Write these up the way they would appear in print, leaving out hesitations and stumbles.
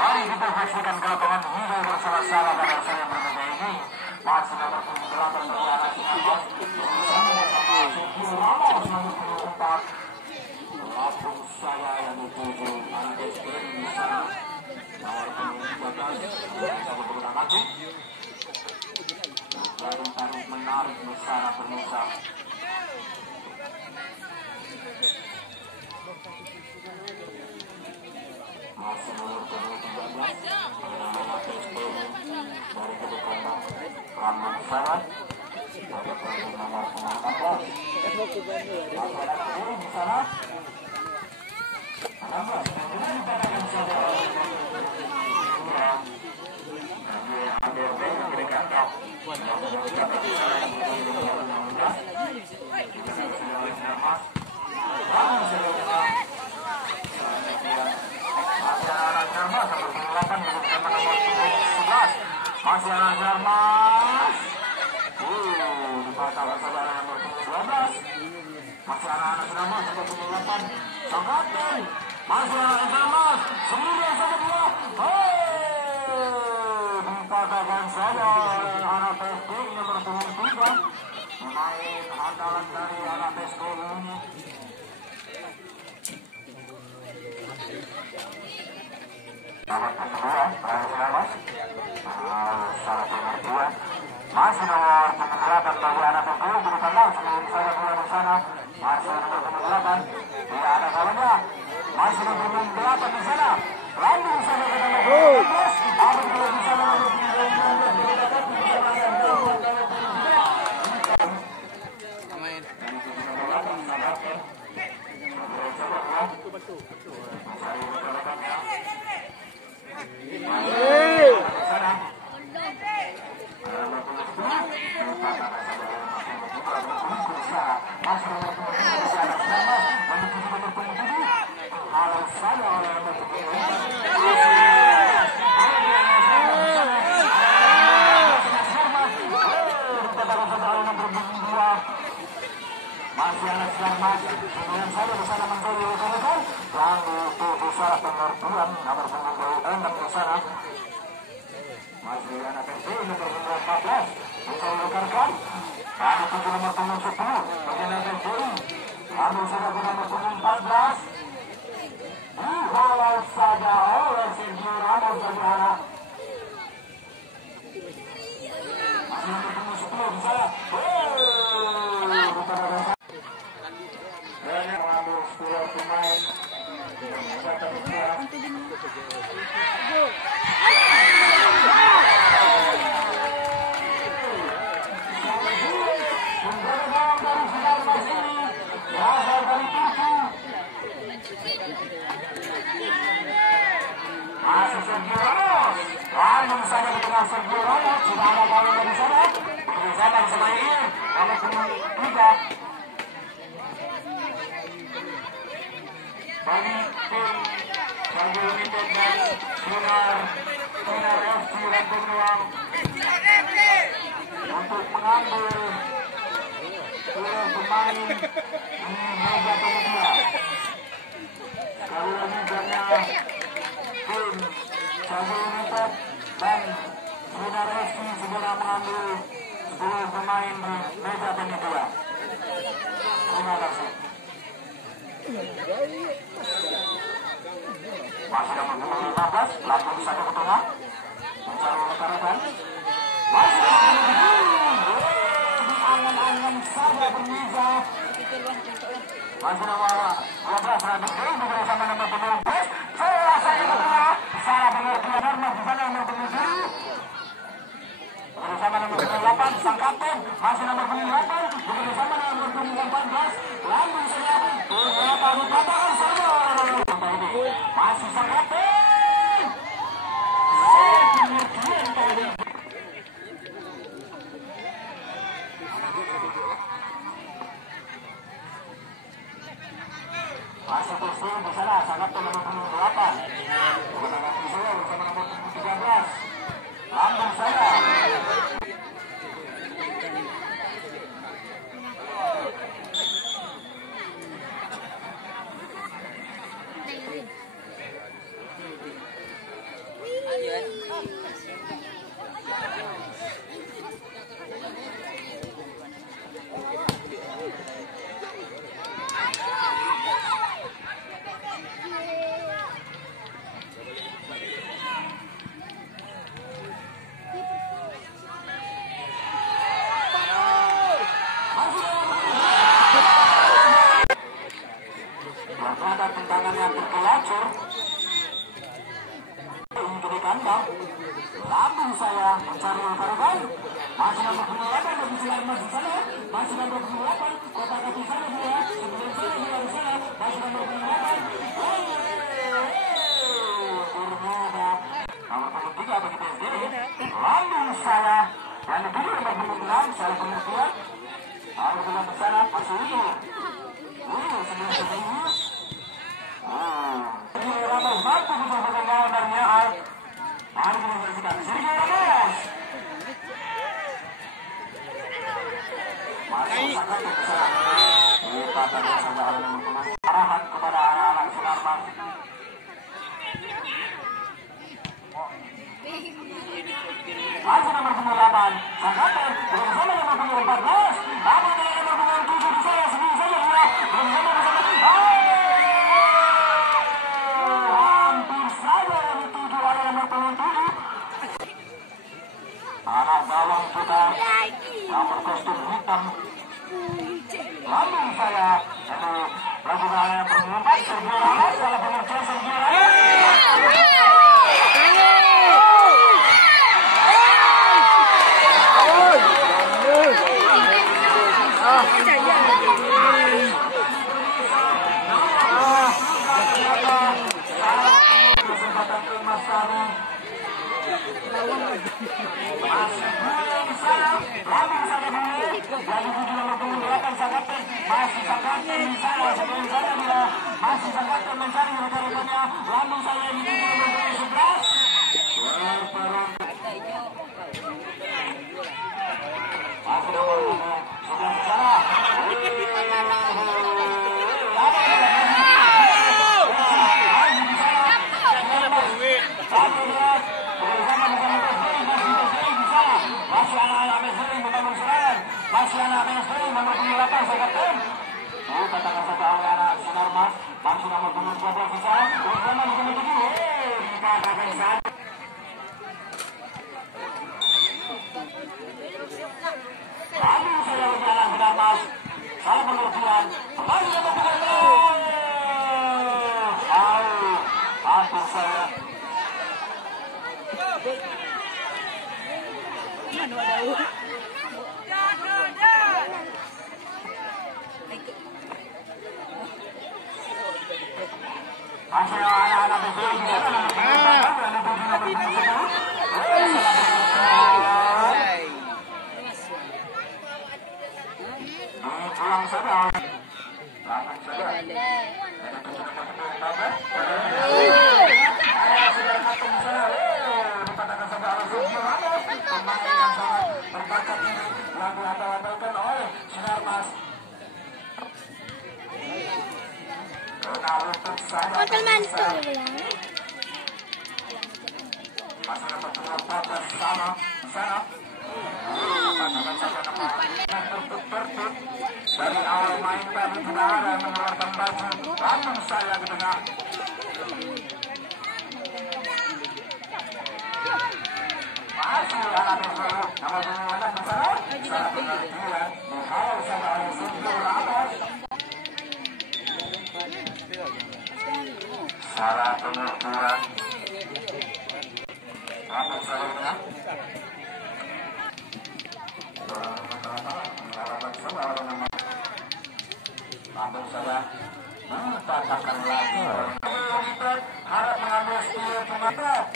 Mari kita saksikan ke lapangan hijau bersama-sama pada usia yang berbeda ini. Masih nomor 8 berjalan Sinabas bersama Ramos nomor 24. Lampung Saya yang dituju anak SD di sana. Nomor 13 yang bisa bergerak maju. Tarik menarik Nusana Penusa. Masih nomor 13 anak SD dari Gedung Kembang Lampung Saya. Ada nomor 16. Masalah sendiri di sana. 16 kemudian dikatakan saja masih anak Jarmas. Dipatahkan saudara nomor 12. Masih anak Jarmas nomor 8. Sang kapten. Masih anak Jarmas. 9 sampai 2. Dipatahkan saja anak SD nomor 23. Pemain andalan dari anak SD ini. Nomor 2, Jarmas. Salah nomor 2. Masih nomor 8 bagi anak SD berikan langsung saya keluar di sana. Masih nomor 8. Tidak ada kalanya. Masih nomor 8 di sana. Lalu saja kita nomor 12. Ada di sana nomor masih anak Jarmas, kemudian saya bersama mencari rekan-rekan yang di salah pengertian nomor 6 di sana. Masih anak SD nomor 14 mencari rekan-rekan. Ada tujuh nomor 10 bagi anak SD. Ambil saja nomor 14. Dihalau saja oleh Sergio Ramos bagi anak. Masih nomor 10 di sana. Mengambil 10 pemain masih Sergio Ramos. Langsung saja di tengah Sergio Ramos. Sudah ada gawang dari sana. Bersama bersama ini nomor 3. Bagi tim Bagi United dan Sinar FC Lampung Ruang untuk mengambil 10 pemain di meja panitia. Sekali lagi karena tim Bagi United dan Sinar FC segera mengambil 10 pemain di meja panitia. Terima kasih. Masih nomor 15, Lampung satu ke tengah mencari rekan-rekan. Masih di angan-angan saja berniza. Masih nomor 12, Radit Gay bersama nomor 19. Celah saya ke tengah. Salah pengertian Hermas di sana nomor 7. Bersama nomor 8, sang kapten. Masih nomor 8 bersama nomor 14. Lalu saya beberapa dikatakan saja masih sang kapten. Saya pengertian tadi. Masih kursi di sana sang kapten nomor 8. Bersama saya bersama nomor 13. Lampung Saya. saya mencari Farukan. Masih nomor 28 lebih selain masih sana. Masih nomor 28 kota kaki sana dia. Sebelum sana dia di sana. Masih nomor 28. Ternyata nomor 23 bagi PSG. Lalu saya yang kedua nomor 26 saya pengertian. Lalu dengan bersana masih itu. Sebelum sebelumnya. Sergio Ramos mampu mencoba gawang dari Al. Mari kita saksikan Sergio Ramos. Masuk sangat besar. Kita akan sama nomor 10. Arahan kepada anak-anak Sinarmas. Masih nomor 28. Sangkatan bersama nomor 14. Namun dengan nomor 7 di sana sendiri saja dia. Bersama hampir saja dituju oleh nomor 27. Anak gawang kita nomor kostum hitam. Lalu saya ini lakukan yang berempat Sergio Ramos salah pengertian Sergio Ramos. Masih sangat mencari rekan-rekannya. Lalu saya ini nomor 11. Masih nomor 11 sana. Masih anak-anak Mesri membangun serangan. Masih anak Mesri nomor 28 saya katakan. Katakan saja oleh anak Sinarmas. Masih nomor 12 bisa. Bersama di sini begini. Dikatakan saja. Lalu saya berjalan Sinarmas. Salah pengertian. Kembali nomor 13. Akhir saya. Masih anak-anak Mesri di sana. Pulang saja. Langsung saja. Dikatakan saja oleh Sergio Ramos. Pemain yang sangat berbakat ini yang diandalkan oleh Sinarmas. Hotel mantul masih dapat terlepas sana sana. Katakan saja nama tertib dari awal main tadi tidak ada yang mengeluarkan baju. Langsung saya ke tengah. Masih anak Mesri nomor 26 di sana. Salah pengertian dihalau saja oleh Sergio Ramos. Salah pengertian. Langsung saja tengah. Langsung saja katakan lagi. Harap mengambil seluruh pemain.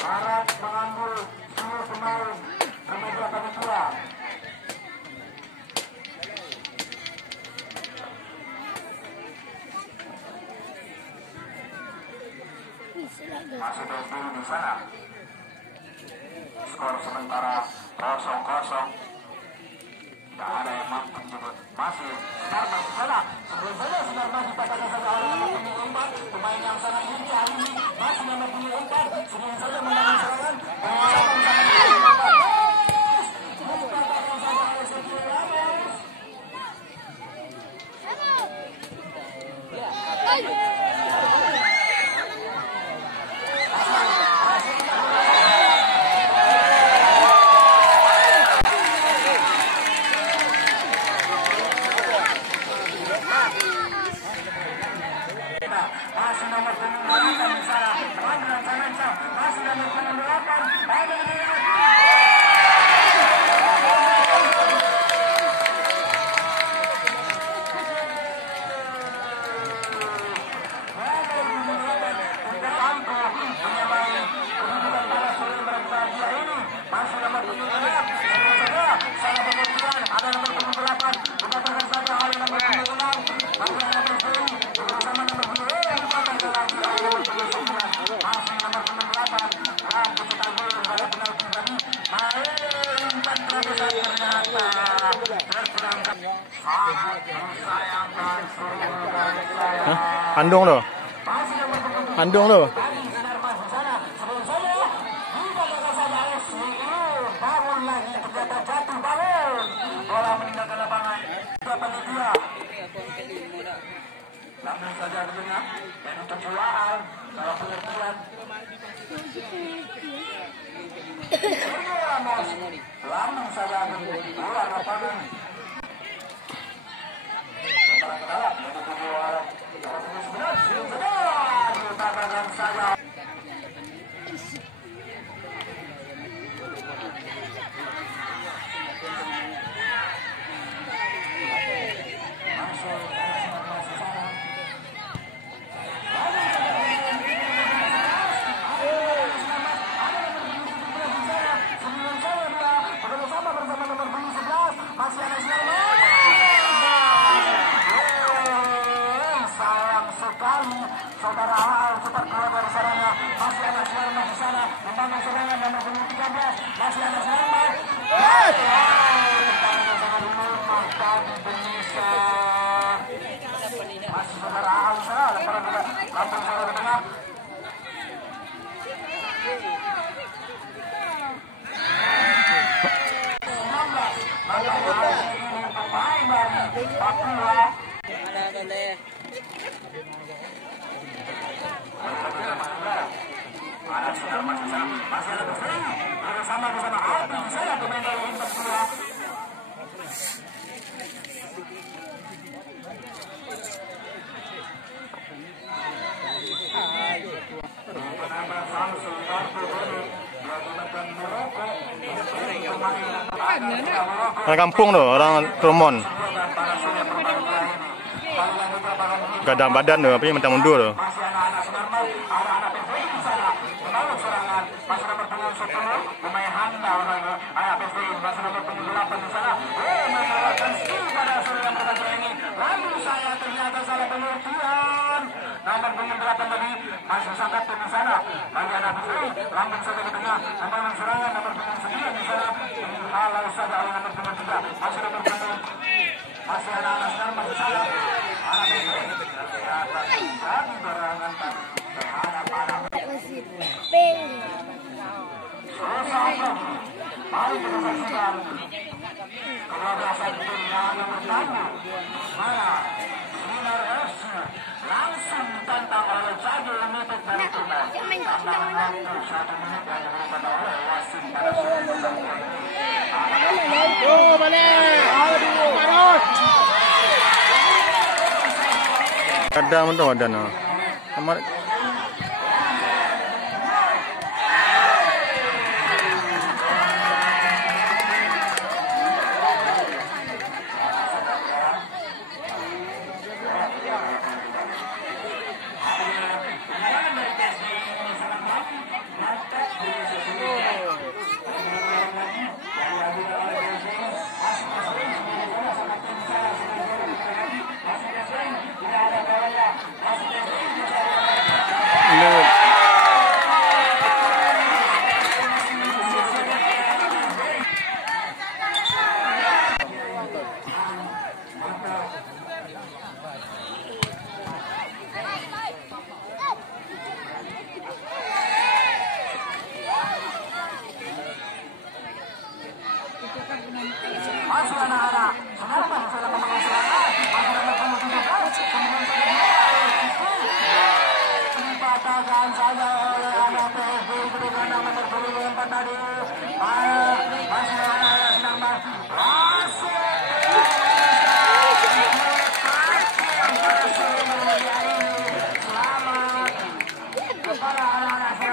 Harap mengambil seluruh pemain. Remedia kami tua. Masih berdiri di sana. Skor sementara 0-0. Tidak ada yang mampu menjemput. Masih Sinarmas di sana. Sebelum saja Sinarmas dikatakan saja oleh nomor 4. Pemain yang sangat tinggi hari ini. Masih nomor 4. Sebelum saja menangani serangan. Dikatakan saja oleh Sergio Ramos. Masih nomor 28 di sana. Masih nomor 28. Andung loh. Andung loh. Langsung saja dengar dan untuk jual kalau pengertian langsung saja keluar lapangan saudara Al cepat keluar dari sarangnya, masih ada Sherman di sana membangun serangan nomor 13, masih ada Sherman. Masih saudara Al di sana, lemparan juga langsung saudara ke tengah. Pemain dari Papua. Masih ada Bufri bersama Aldi di sana pemain dari Inter Papua. Orang kampung loh, orang Kromon. Gak ada badan loh, tapi mentang mundur loh. Masih anak-anak Sinarmal, anak-anak PSVI di sana membangun serangan. Masih nomor punggung 10 lumayan handal anak PSVI. Masih nomor punggung 8 di sana mengeluarkan skill pada sore yang berkata ini. Lalu saya ternyata salah pengertian. Nomor punggung 8 tadi masih sangat di sana. Bagi anak PSVI lambung saja ke tengah membangun serangan. Nomor punggung 9 di sana halau saja oleh nomor punggung 3. Masih nomor punggung masih anak-anak Sinarmal di sana. Anak PSVI jadi berangan terhadap anak mari kita saksikan kebablasan tim yang bertanya mana Sinar FC langsung ditantang oleh Jadul United dari Tunai. Tantangan waktu 1 menit yang diberikan oleh wasit pada sore pertandingan ini. Kadang untuk ada no. Masih anak-anak kenapa salah membangun serangan? Masih nomor punggung 17 kemudian dipatahkan saja oleh anak PSV berikan nomor punggung 4 tadi.